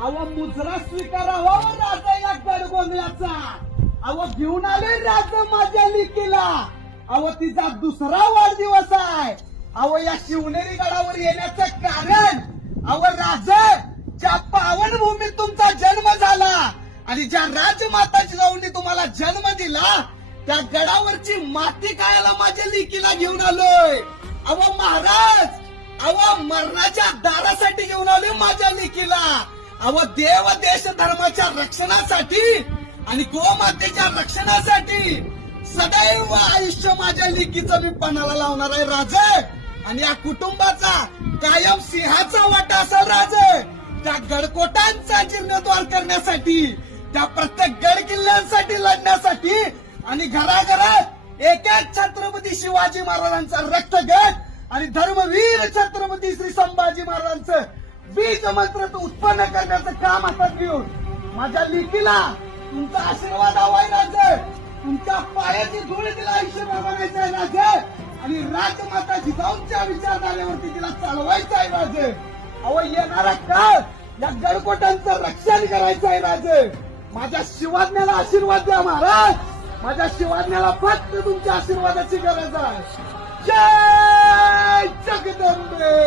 अहो मुजरा स्वीकारावा राजा या गडगोंगल्याचा. अहो घेऊन आले राजा माझ्या लेकीला. अहो तिचा दुसरा वाढदिवस आहे. अहो या शिवनेरी गडावर येण्याचं कारण अहो राजा ज्या पावन भूमीत तुमचा जन्म झाला आणि ज्या राजमाताची जाऊन तुम्हाला जन्म दिला त्या गडावरची माती खायला माझ्या लेकीला घेऊन आलोय. अहो महाराज अहो मरणाच्या दारासाठी घेऊन आलोय माझ्या लेकीला. अहो देव देश धर्माच्या रक्षणासाठी आणि गोमातेच्या रक्षणासाठी सदैव आयुष्य माझ्या लेकीचं मी पणाला लावणार आहे राजे. आणि या कुटुंबाचा कायम सिंहाचा वाटा असेल राजे. त्या गडकोटांचा जीर्णोद्धार करण्यासाठी त्या प्रत्येक गड किल्ल्यांसाठी लढण्यासाठी आणि घराघरात एक एक छत्रपती शिवाजी महाराजांचा रक्तगट आणि धर्मवीर छत्रपती श्री संभाजी महाराजांचं बीज मंत्र उत्पन्न करण्याचं काम हातात घेऊन माझ्या लेकीला तुमचा आशीर्वाद हवाय राजे. तुमच्या पायाची धूळ तिला आयुष्यभर बघायचं आहे राजे. आणि राजमाता जिजाऊंच्या विचारधारेवरती तिला चालवायचं आहे राजे. अहो येणारा काळ या गडकोटांचं रक्षण करायचं आहे राजे. माझ्या शिवाज्ञाला आशीर्वाद द्या महाराज. माझ्या शिवाज्ञाला फक्त तुमच्या आशीर्वादाची गरज आहे. जय जगदंबे.